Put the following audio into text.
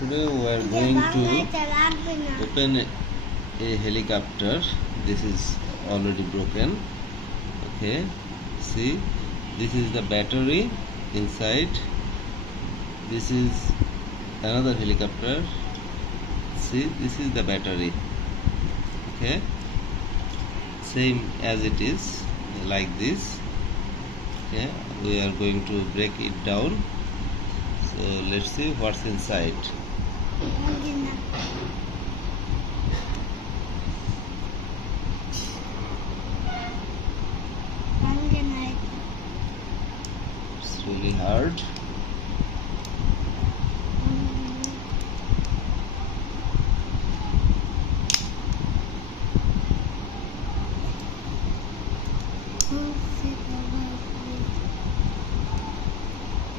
Today we are going to open a helicopter. This is already broken. Okay, see, this is the battery inside. This is another helicopter. See, this is the battery. Okay, same as it is, like this. Okay, we are going to break it down. So let's see what's inside. It's really hard.